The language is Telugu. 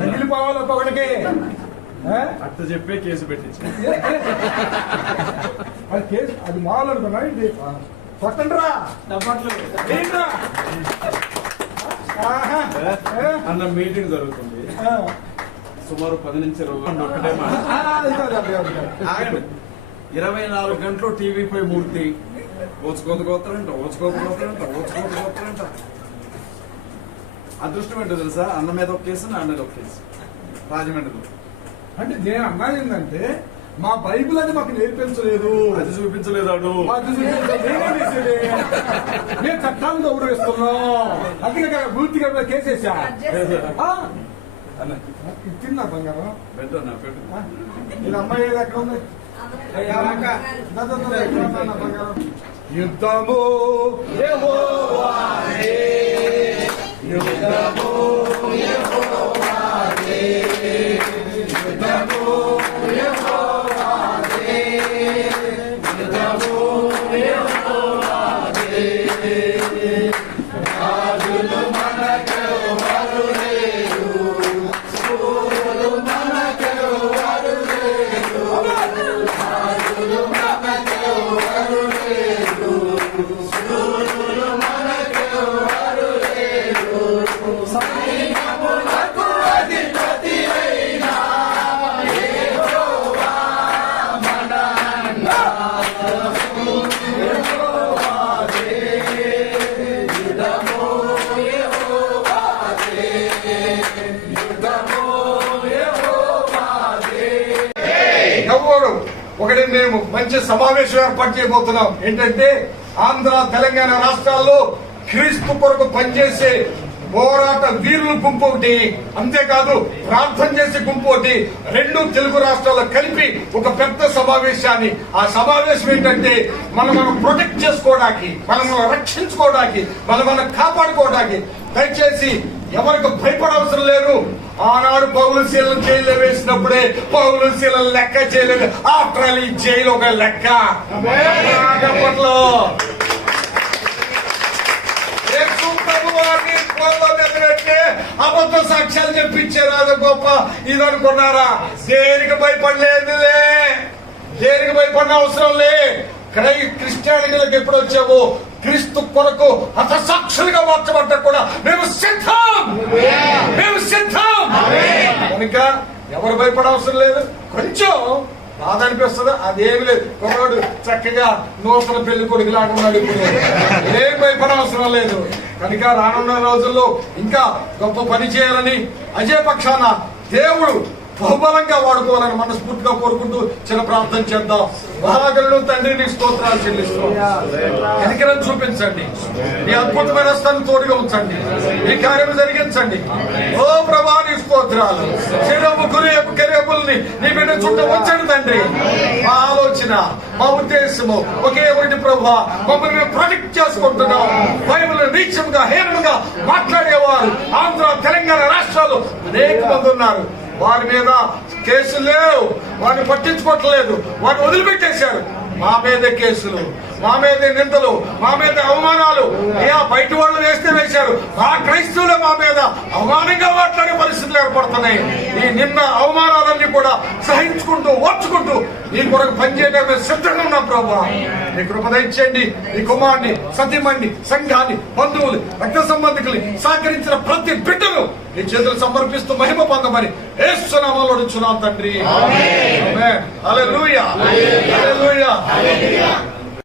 వెళ్ళిపోవాలి ఒక్కొక్కడికి అట్ట చెప్పే కేసు పెట్టించు. కేసు అది మామూలు అనుకున్నా ఇది కొట్టండి రా అన్న మీటింగ్ జరుగుతుంది సుమారు 10 నుంచి 20 ఒకటే మాట. 24 గంటలు టీవీపై మూర్తి ఓచుకోకపోతారంట. అదృష్టం ఏంటో తెలుసా, అన్న మీద ఒక కేసు, నా మీద ఒక కేసు రాజమండ్రిలో. అంటే నేను అన్నది ఏంటంటే మా బైబిల్ అది మాకు నేర్పించలేదు, అది చూపించలేదు, మేము చట్టాన్ని గౌరవిస్తున్నాం. అందుకే పూర్తిగా కేసేసా తిన్నా బంగారం. పెట్టు నేను అమ్మాయి ఎక్కడ ఉంది బంగారం. యుద్ధము యెహోవాదే, యుద్ధము యెహోవాదే, యుద్ధము యెహోవాదే, యుద్ధము యెహోవాదే. రాజులు మనకెవరు లేరు, శూరులు మనకెవరు లేరు, రాజులు మనకెవరు లేరు, శూరులు మనకెవరు లేరు, సైన్యములకు అధిపతి అయిన యెహోవా మన అన్న. యెహోవాదే, యుద్ధము యెహోవాదే, యుద్ధము యెహోవాదే. ఎవరు ఒకటి మేము మంచి సమావేశం ఏర్పాటు చేయబోతున్నాం. ఏంటంటే ఆంధ్ర తెలంగాణ రాష్ట్రాల్లో క్రీస్తు కొరకు పనిచేసే పోరాట వీరుల గుంపు ఒకటి, అంతేకాదు ప్రార్థన చేసే గుంపు ఒకటి, 2 తెలుగు రాష్ట్రాల్లో కలిపి ఒక పెద్ద సమావేశాన్ని. ఆ సమావేశం ఏంటంటే మనం ప్రొటెక్ట్ చేసుకోవడానికి, మనం రక్షించుకోవడానికి, మనం కాపాడుకోవడానికి. దయచేసి ఎవరికి భయపడవసరం లేదు. ఆనాడు పౌలు శీలను జైల్లో వేసినప్పుడే పౌలు శీలను లెక్క చేయలేదు. ఆఫ్టర్ ఆల్ ఈ జైలు ఒక లెక్క. అప్పట్లో అబద్ధ సాక్ష్యాలు చెప్పించారు, అది గొప్ప ఇది అనుకున్నారా? దేనికి భయపడలేదులే, దేనికి భయపడిన అవసరం లే. క్రిస్టియానిటీలకు ఎప్పుడు వచ్చావు? క్రీస్తు కొరకు హతసాక్షులుగా మార్చబడ్డా కూడా మేము సిద్ధం, మేము సిద్ధం. కనుక ఎవరు భయపడవసరం లేదు. కొంచెం బాధ అనిపిస్తుంది, అదేమి లేదు. ఒకడు చక్కగా నూతన పెళ్లి కొడుకు లాగా ఉన్నాడు. ఇప్పుడు ఏం భయపడవసరం లేదు. కనుక రానున్న రోజుల్లో ఇంకా గొప్ప పని చేయాలని అజయ పక్షాన దేవుడు బహుబలంగా వాడుకోవాలని మనస్ఫూర్తిగా కోరుకుంటూ చిన్న ప్రార్థన చేద్దాం. మహాగణుడు తండ్రి నీ స్తోత్రాలు చెల్లిస్తాం. కనికరం చూపించండి, నీ అద్భుతమైన స్థానం తోడుగా ఉంచండి, ఈ కార్యం జరిగించండి. ఓ ప్రభా నీ స్తోత్రాలు. శరీరము కెరేబుల్ని నీ బిడ్డ చుట్టూ ఉంచండి తండ్రి. మా ఆలోచన, మా ఉద్దేశము ఒకే ఒకటి ప్రభా, మమ్మల్ని ప్రొటెక్ట్ చేసుకుంటున్నాం. బైబిల్ నీచంగా హీనంగా మాట్లాడేవారు ఆంధ్ర తెలంగాణ రాష్ట్రాలు అనేక మంది ఉన్నారు. వారి మీద కేసులు లేవు, వారిని పట్టించుకోవట్లేదు, వారిని వదిలిపెట్టేశారు. మా మీద కేసులు, మా మీద నిందలు, మా మీద అవమానాలు. బయట వాళ్ళు వేస్తే వేశారు, మా క్రైస్తవులు మా మీద అవమానంగా మాట్లాడే పరిస్థితులు ఏర్పడుతున్నాయి. ఈ నిన్న అవమానాలన్నీ కూడా సహించుకుంటూ ఓర్చుకుంటూ నీ కొరకు పనిచేయడానికి సిద్ధంగా ఉన్నాం ప్రభా. నీ కృప దయచేయండి. నీ కుమారుని, సతీమణ్ణి, సంఘాన్ని, బంధువులు, రక్త సంబంధికుల్ని సహకరించిన ప్రతి బిడ్డను నీ చేతులు సమర్పిస్తూ మహిమ పొందమని యేసు నామములో అడుగుచున్నాం తండ్రి. ఆమేన్. హల్లెలూయా, హల్లెలూయా.